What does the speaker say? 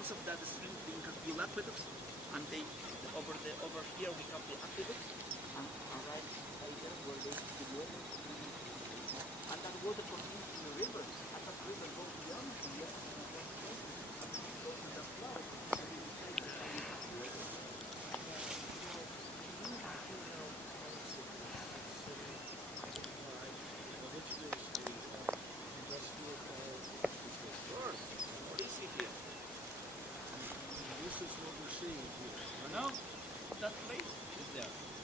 ends of that stream being called aqueducts, and they over here we have the aqueducts, and right there where they the water, and that water continues to the river, and that river goes to the ocean, yes, and it goes to the flood. This is what we're seeing here. No, that place is there.